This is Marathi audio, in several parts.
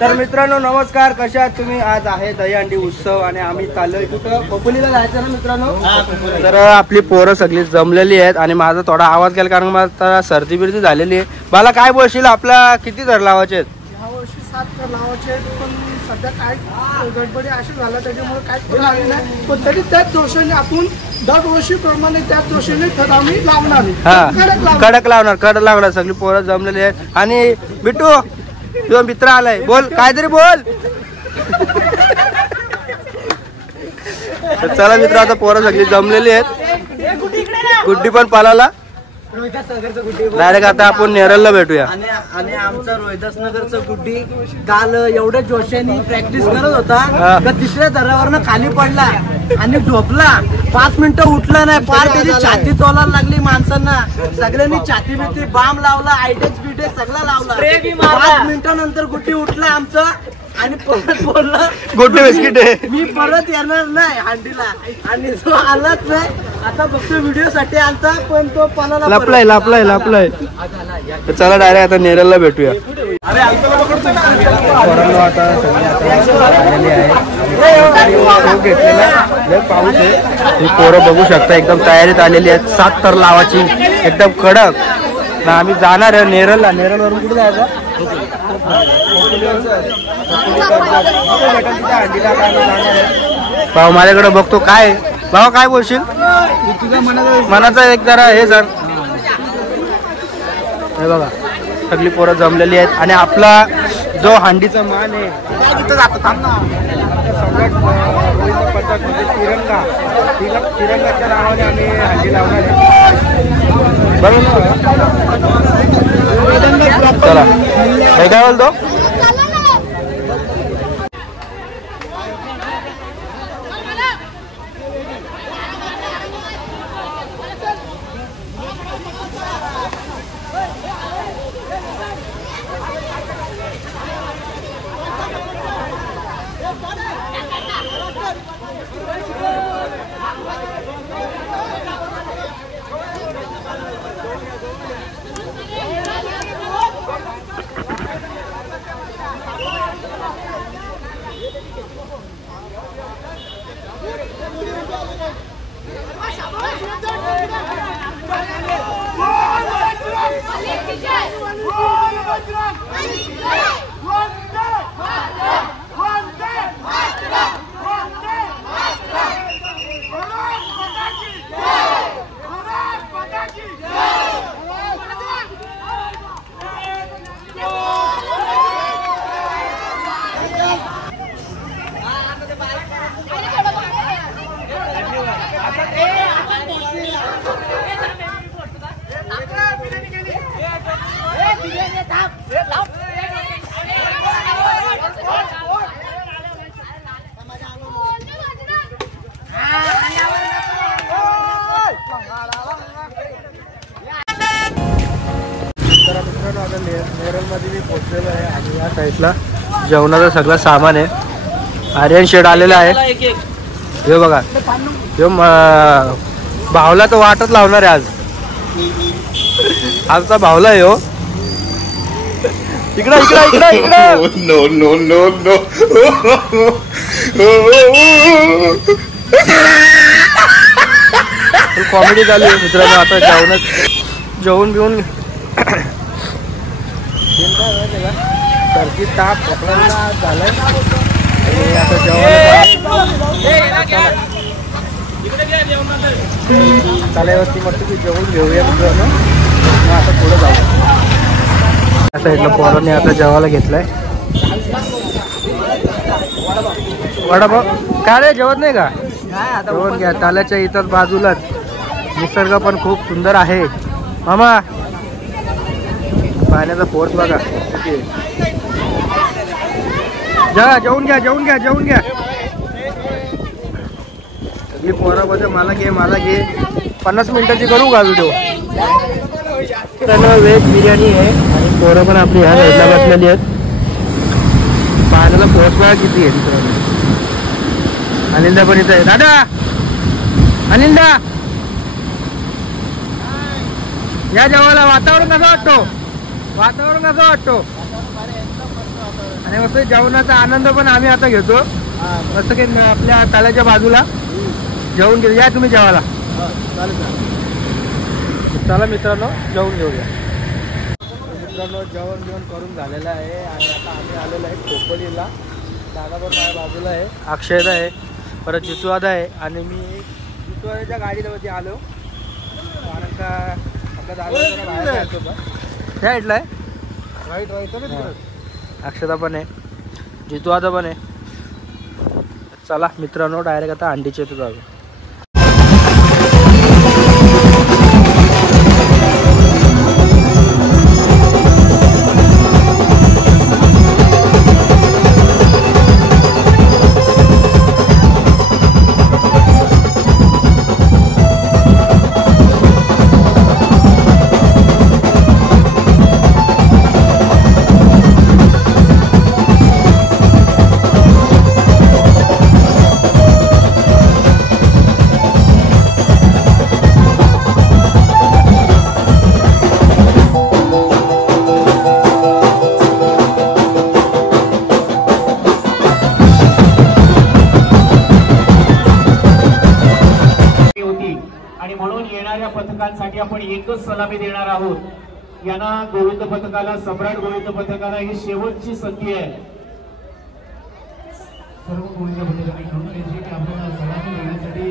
तर मित्रांनो नमस्कार, कशा आहात तुम्ही? आज आहे दहीहंडी उत्सव आणि आम्ही चाललोय कुठं, खोपोलीला जायचं ना मित्रांनो. तर आपली पोरं सगळी जमलेली आहेत आणि माझा थोडा आवाज गेला कारण मला सर्दी बिर्दी झालेली आहे. मला काय बोलशील, आपला किती धर लावायचे आहेत? यावर्षी 7 तर लावायचे आहेत, पण सध्या काय गडबडी अशी झाला त्याच्यामुळे काय करून आली नाही. पण तरी त्याच दोषाने आपण दरवर्षीप्रमाणे त्याच दोषाने तर आम्ही लावणार. कडक लावणार सगळी पोरं जमलेली आहेत. आणि बिट्टू तुझा मित्र आलाय, बोल काहीतरी बोल. तर चला मित्र, आता पोरं सगळी जमलेली आहेत. गुड्डी पण पालाला डायरेक्ट आता आपण नेरलला भेटूया. आणि आमचा रोहिदास नगरचा गुड्डी काल एवढ्या जोशाने प्रॅक्टिस करत होता का तिसऱ्या दरावरनं खाली पडला आणि झोपला. 5 मिनिटं उठला नाही, पार त्याची छाती चोलायला लागली माणसांना. सगळ्यांनी छाती बिती बाम लावला, आयटेक्स बिटेक्स सगळं लावला. 5 मिनिटानंतर गुड्डी उठला आमचा आणि परत बोलला गुड्डी बिस्किट आहे, मी परत येणार नाही हंडीला. आणि तो आलाच नाही. आता फक्त व्हिडिओ साठी आलता, पण तो पणाला लापलाय. तर चला डायरेक्ट आता नेरलला भेटूया. पाऊस आहे, ही पोरं बघू शकता एकदम तयारीत आलेली आहेत. 7 तर लावाची एकदम कडक ना. आम्ही जाणार आहे नेरलला. नेरलवरून कुठे जायचं? भाऊ माझ्याकडे बघतो. काय भाऊ काय बोलशील? तुझ्या मनाचा एक जरा हे सर. हे बघा सगळी पोरं जमलेली आहेत आणि आपला जो हंडीचा मान आहे तिरंगाच्या नावाने आम्ही हंडी लावणार आहे. बरोबर. चला हे काय बोलतो? नेरलमध्ये मी पोहोचलेलो आहे आणि या साईडला जेवणाचं सगळं सामान आहे. आर्यन शेड आलेला आहे. हे बघा, हे भावला तर वाटच लावणार आहे आज. आमचा भावला आहे हो. इकडं नो. कॉमेडी चालू आहे मित्रांनो. आता जेवून बिवून सर्दी ताप पकडायला झालाय आणि आता चाल्यावरती मस्त की जेवून घेऊया मित्रांनो. आता पुढे जाऊ. या साईडला पोरांनी आता जेवायला घेतलाय वडापाव. काय रे जेवत नाही का? जेवण घ्या. ताल्याच्या इतर बाजूलाच निसर्ग पण खूप सुंदर आहे मामा. पाण्याचा फोर्स बघा. जेवून घ्या. सगळी पोरामध्ये मला घे 50 मिनिटाची करू का व्हिडिओ? तर व्हेज बिर्याणी आहे आणि पोरं पण आपली ह्या साईडला बसलेली आहेत. पाण्याला फोर्स बघा किती आहे. अनिंदा पण इथं आहे. दादा अनिंदा या जेवायला वातावरण कसं वाटतो? आणि मस्त जेवणाचा आनंद पण आम्ही आता घेतो. मस्त की आपल्या तालाच्या बाजूला जेवून घेऊ. या तुम्ही जेवायला. चला मित्रांनो जेवून घेऊया. मित्रांनो जेवण करून झालेलं आहे आणि आता आम्ही आलेलो आहे खोपोलीला. दादा पण माझ्या बाजूला आहे, अक्षयदा आहे, परत जितूदादा आहे आणि मी जितूदादाच्या गाडीवरती आलो कारण का आपल्या दादा बाहेर जायचं होतं. त्या साईडला आहे राईट. अक्षदा पण आहे, जितूदादा पण आहे. चला मित्रांनो डायरेक्ट आता अंडीच्या इथं जाऊया. पथकांसाठी आपण एकच सलामी देणार आहोत. यांना गोविंद पथकाला, सम्राट गोविंद पथकाला ही शेवटची संधी आहे. सर्व गोविंद पथकांनी ठरवून घेतली की आपल्याला सलामी देण्यासाठी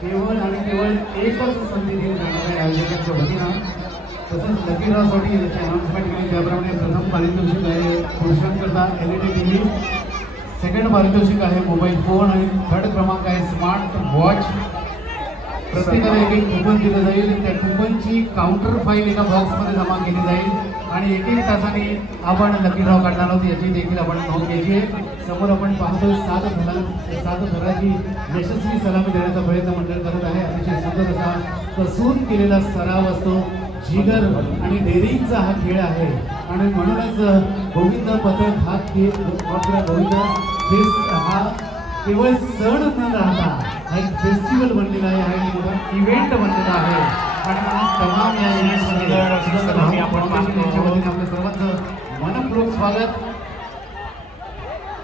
केवळ आणि केवळ एकच संधी दिली जाणार आहे आयोजकांच्या वतीनं. तसंच लकी ड्रॉसाठी याची अनाउन्समेंट केली त्याप्रमाणे प्रथम पारितोषिक आहे पुरुषांकरता LED TV, सेकंड पारितोषिक आहे मोबाईल फोन आणि थर्ड क्रमांक आहे स्मार्ट वॉच. प्रत्येकाला एक कुपन दिलं जाईल. त्या कुपनची काउंटर फाईल एका बॉक्समध्ये जमा केली जाईल आणि 1-1 तासाने आपण लकी ड्रॉ काढणार आहोत. याची देखील आपण नोंद घ्यायची आहे. समोर आपण पाहतो 7 घराची यशस्वी सलामी देण्याचा प्रयत्न मंडळ करत आहे. अतिशय सुंदर असा कसून केलेला सराव असतो. जिगर आणि डेअरिंगचा हा खेळ आहे आणि म्हणूनच गोविंद पथक हा गोविंद फेस्ट हा केवळ सण न राहता हा एक फेस्टिवल बनलेला आहे, हा एक मोठा इव्हेंट बनलेला आहे आणि तमाम या इव्हेंटमध्ये आपल्या सर्वांचं मनपूर्वक स्वागत.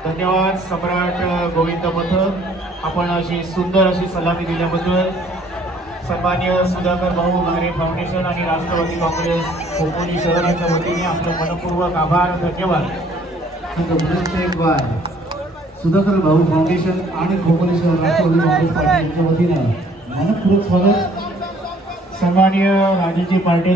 धन्यवाद सम्राट गोविंद पथक, आपण अशी सुंदर अशी सलामी दिल्याबद्दल. सन्मान्य सुधाकर भाऊ घारे फाउंडेशन आणि राष्ट्रवादी काँग्रेस खोपोली शहर यांच्या वतीने आपलं मनपूर्वक आभार. धन्यवाद. सुधाकर भाऊ फाउंडेशन आणि खोपोली शहर राष्ट्रवादी काँग्रेस पार्टी यांच्या वतीने मनपूर्वक स्वागत. सन्मान्य राजेजी पार्टी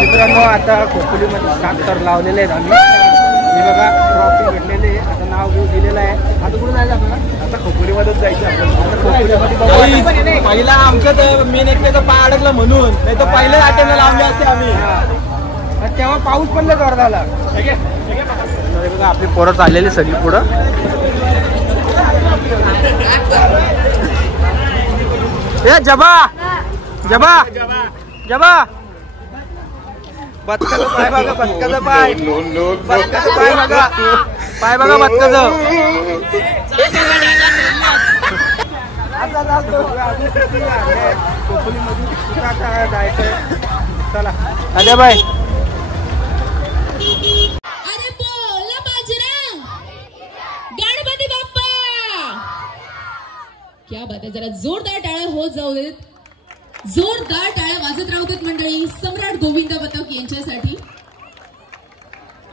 मित्रांनो आता खोपोलीमध्ये 7 थर लावलेले आहेत आम्ही. हे बघा ट्रॉफी भेटलेली आहे. आता नाव दिलेलं आहे. आता कुठे जायचं आपल्याला? आता खोपोलीमध्येच जायचं आपल्याला. पहिला आमचं मेन एकट्याचा पाय अडकला म्हणून, नाही तर पहिले अटेंड लावले असते आम्ही. तेव्हा पाऊस पण लय जोर झाला. बघा आपली पोरं चाललेली सगळी पुढं. ए जबा जबा जबा बदकाचं पाय बघा, बदकाचं पाय, बदकाचं पाय बघा, पाय बघा बदकाचं. जायचंय. चला अजय बाय. अरे बोला बाजरा, गणपती बाप्पा. क्या बात आहे. जरा जोरदार टाळ्या होत जाऊ देत, जोरदार टाळ्या वाजत राहू देत मंडळी सम्राट गोविंद पथक यांच्यासाठी.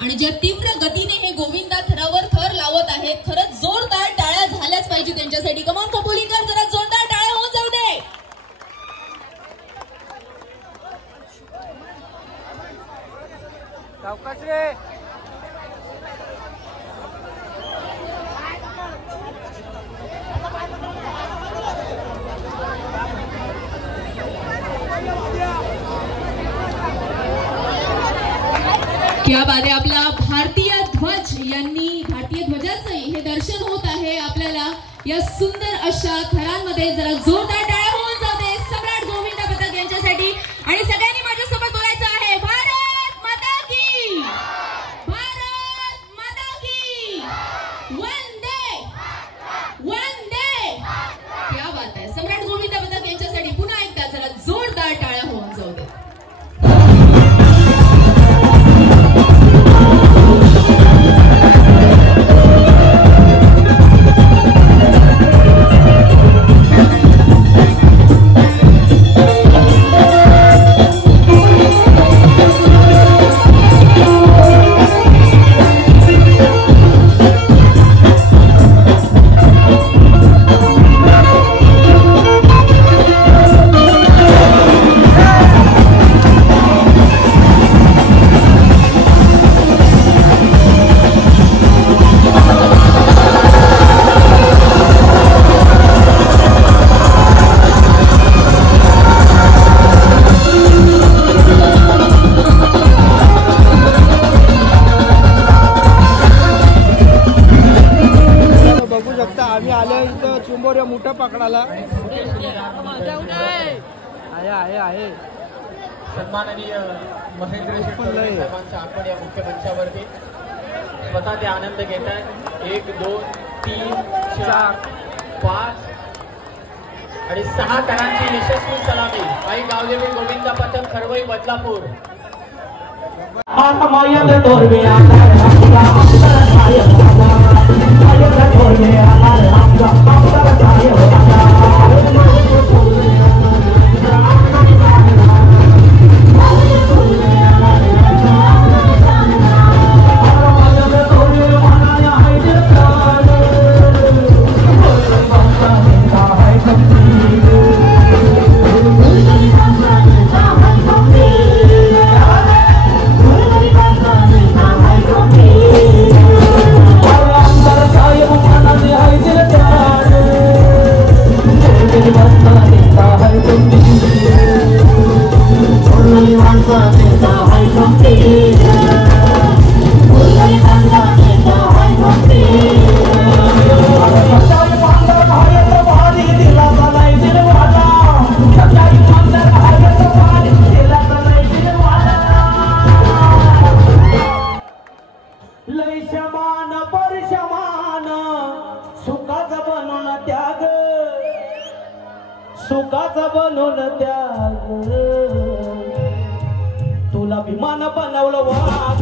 आणि ज्या तीव्र गतीने हे गोविंदा थरावर थर लावत आहेत, खरंच जोरदार टाळ्या झाल्याच पाहिजे त्यांच्यासाठी. कमान खोपोलीकर, जरा जोरदार टाळ्या होऊन जाऊ दे. सावकाश रे. क्या बात आहे. आपला भारतीय ध्वज यांनी, भारतीय ध्वजाचं हे दर्शन होत आहे आपल्याला. या सुंदर अशा थरांमध्ये जरा जोरदार टाळ्या होऊन जाऊ दे सम्राट गोविंद पथक यांच्यासाठी. आणि सगळ्यांनी माझ्यासोबत बोलायचं आहे, भारत माता की, भारत माता की, वंदे वंदे. क्या बात आहे. सम्राट गोविंद पथक यांच्यासाठी पुन्हा एकदा जरा जोरदार टाळ्या होऊन जाऊ दे. आम्ही आलो इथं चिंबोऱ्या मोठं पकडायला आहे. सन्माननीय महेंद्र साहेबांच्या आपण या मुख्य मंचावरती स्वतः ते आनंद घेत आहेत. 1 2 3 4 5 आणि 6 टनांची यशस्वी सलामी काही गावदेवी गोविंद पथक खरवई बदलापूर. सुखाचा बनवून त्याग तुला विमान बनवलं वाघ.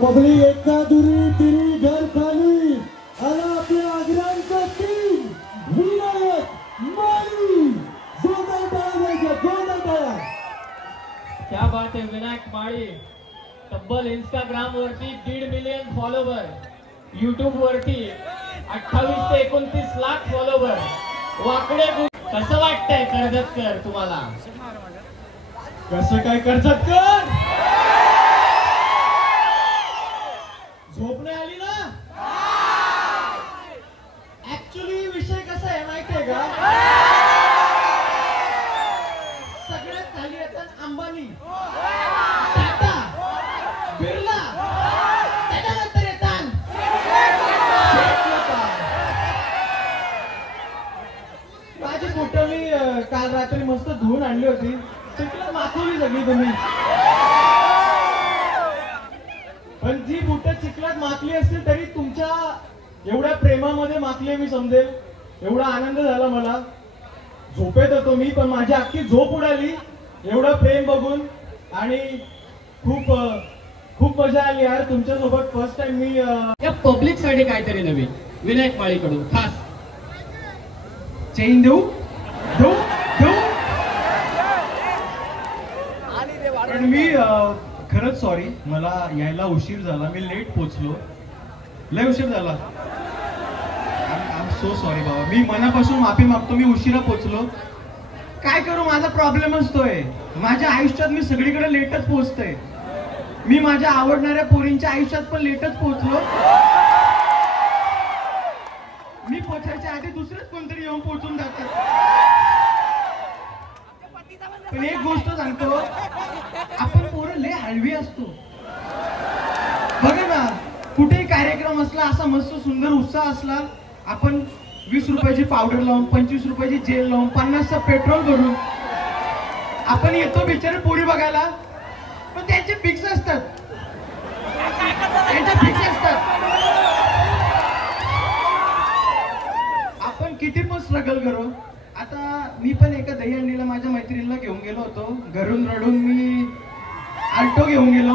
पब्लिक एका दुरी तिरी घर खाली आणि आपल्या आग्रहांचा टीम विनायक माळी. क्या बात है. विनायक माळी तब्बल इंस्टाग्राम वरती 1.5 मिलियन फॉलोवर, युट्यूब वरती 28 ते 29 लाख फॉलोवर. वाकडे कसं वाटतंय कर्जतकर तुम्हाला? कसं काय कर्जतकर? झोप नाही आली ना? ऍक्च्युली विषय कसा आहे माहितीये का? येतात अंबानी, टाटा, बिर्ला, त्याच्यानंतर येतात शेठ लोकं. माझी बुटं मी काल रात्री मस्त धुवून आणली होती, चिखलात माखवली सगळी तुम्ही. पण जी बुटं चिखलात माखली असतील तरी तुमच्या एवढ्या प्रेमामध्ये माखली मी समजेल. एवढा आनंद झाला मला. झोपेत होतो मी पण माझी अख्खी झोप उडाली एवढं प्रेम बघून. आणि खूप खूप मजा आली यार तुमच्यासोबत. फर्स्ट टाइम मी या पब्लिक साठी काहीतरी नवीन विनायक माळीकडून खास चेन देऊ देऊ देऊ. पण मी खरंच सॉरी, मला यायला उशीर झाला, मी लेट पोचलो, लय उशीर झाला. आय एम सो सॉरी बाबा, मी मनापासून माफी मागतो, मी उशिरा पोचलो. काय करू, माझा प्रॉब्लेम असतोय. माझ्या आयुष्यात मी सगळीकडे लेटच पोहोचतोय. मी माझ्या आवडणाऱ्या पोरींच्या आयुष्यात पण लेटच पोहोचलो. मी पोचायच्या आधी दुसरेच कोणतरी येऊन पोहोचून जातात. पण एक गोष्ट सांगतो, आपण पोरं लय हळवी असतो. बघा ना, कुठेही कार्यक्रम असला, असा मस्त सुंदर उत्साह असला, आपण 20 रुपयाची पावडर लावून, 25 रुपयाची जेल लावून, 50चं पेट्रोल भरून आपण येतो बिचारे पोरी बघायला. पण त्यांचे फिक्स असतात, त्यांचे फिक्स असतात. आपण किती पण स्ट्रगल करू. आता मी पण एका दहीहंडीला माझ्या मैत्रिणीला घेऊन गेलो होतो. घरून रडून मी आल्टो घेऊन गेलो.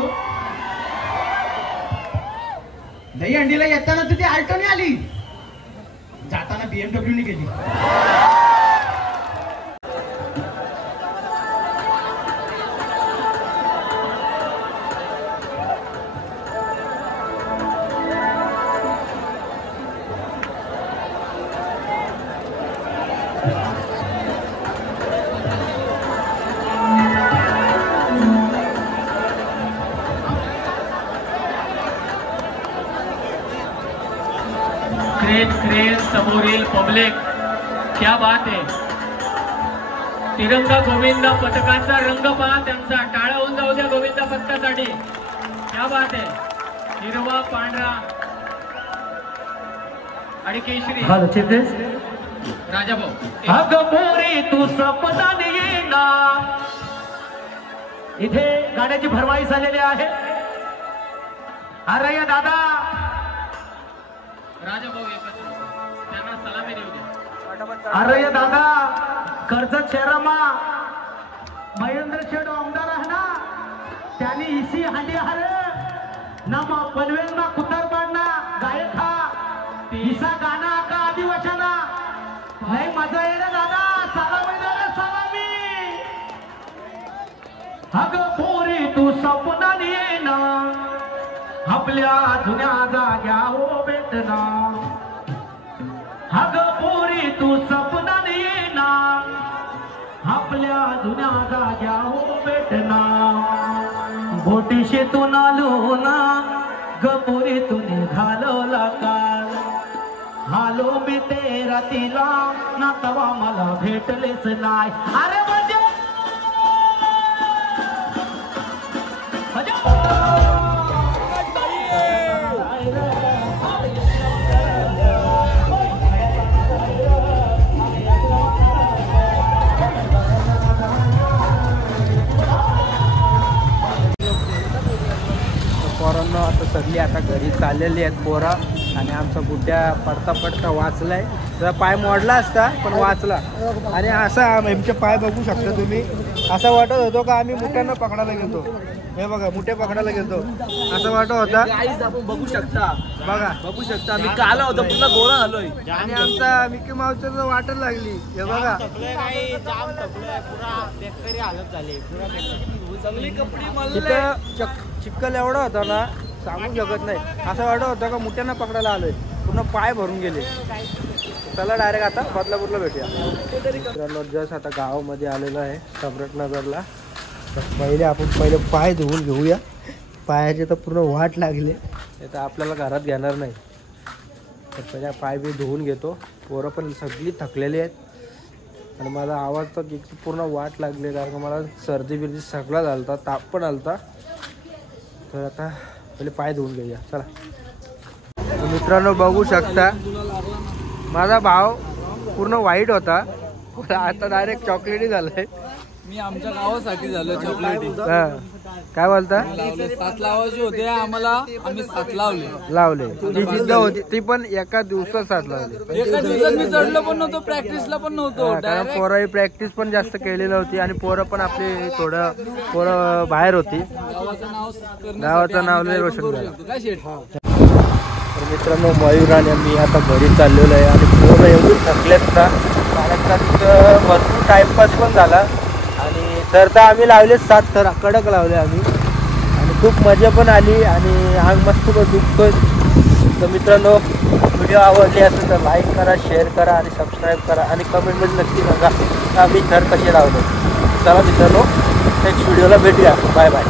दहीहंडीला येताना तर ती आल्टोने आली, जाताना BMW ने गेली. क्रेन समोरील पब्लिक, क्या बात आहे. तिरंगा गोविंदा पथकाचा रंग पहा त्यांचा. टाळा होऊन जाऊ द्या गोविंदा पथकासाठी. क्या बात आहे. हिरवा, पांढरा आणि केशरी. राजाभाऊ, अगं पोरी तू सपनाने येना. इथे गाण्याची भरमाई झालेली आहे. अरे दादा, राजाभाऊ एकत्र त्यांना सलामी देऊ द्या. अरे दादा, कर्जत शहरामा महेंद्र शेठ आमदार आहे ना, त्यांनी इसी हांडी हार ना पनवेल ना कुतर पाडना गायक हा इसा गाना का आदिवाशाना नाही मजा येणार दादा. सलामी दादा, सलामी. अगं पोरी तू सपनाने येना, आपल्या जुन्या जाग्या हो भेटना. अगं पोरी तू सपनाने येना, आपल्या जुन्या जाग्या हो भेटना. बोटीशी तू नालो ना, ग पोरी तू निघालवला काल. हालो मी ते रातीला ना, तवा मला भेटलेच नाही. अरे मजा पोरांना आता सगळी आता घरी चाललेली आहेत पोरा. आणि आमचा गुड्ड्या पडता पडता वाचलाय. त्याचा पाय मोडला असता पण वाचला. आणि असा आमचे पाय बघू शकता तुम्ही. असं वाटत होतो का आम्ही मुठ्यांना पकडायला गेलो. हे बघा, मुठे पकडायला गेलो असं वाटत होता. आपण बघू शकता, बघा बघू शकता. आम्ही काल होतो, पुन्हा गोळा झालोय. आणि आमचा मिकी माऊसचं वाटायला लागली. हे बघा, चिक्कल एवढा होता ना, सांगू शकत नाही. असं वाटत होतं का मुठ्यांना पकडायला आलोय. पूर्ण पाय भरून गेले. चला डायरेक्ट आता बदलापूरला भेटूया. मित्रांनो, जस्ट आता गावामध्ये आलेलो आहे सम्राटनगरला. तर आपण पहिले पाय धुवून घेऊया. पायाचे तर पूर्ण वाट लागले, तर आपल्याला घरात घेणार नाही. तर पहिले पाय बी धुवून घेतो. पोरं पण सगळी थकलेली आहेत. आणि माझा आवाज तर पूर्ण वाट लागली कारण मला सर्दी बिर्दी सगळा झालता, ताप पण आलता. तर आता पहिले पाय धुवून घेऊया चला. तर मित्रांनो बघू शकता माझा भाव पूर्ण व्हाईट होता, आता डायरेक्ट चॉकलेटी झालंय. मी आमच्या गावासाठी झालं चॉकलेटी. काय बोलता? 7 लावायचे होते आम्हाला, आम्ही 7 लावले. ती जिद्द होती ती पण एका दिवसात 7 लावले. एका दिवसात मी चढलो पण नव्हतो, प्रॅक्टिसला पण नव्हतो. कारण पोरं प्रॅक्टिस पण जास्त केलेली होती आणि पोरं पण आपली पोरं बाहेर होती. गावाचं नाव लय रोशन झालं. तर मित्रांनो मयूर आणि मी आता घरी चाललेलो आहे आणि पोरं एवढी थकलेत ना, कारण का तिथं भरपूर टाइमपास पण झाला. आणि तर आम्ही लावले 7 थर कडक लावले आम्ही आणि खूप मजा पण आली आणि अंग मस्त दुखतोय. तर मित्रांनो व्हिडिओ आवडली असेल तर लाईक करा, शेअर करा आणि सबस्क्राईब करा आणि कमेंटमध्ये नक्की सांगा आम्ही थर कसे लावले. चला मित्रांनो नेक्स्ट व्हिडिओला भेटूया. Bye bye.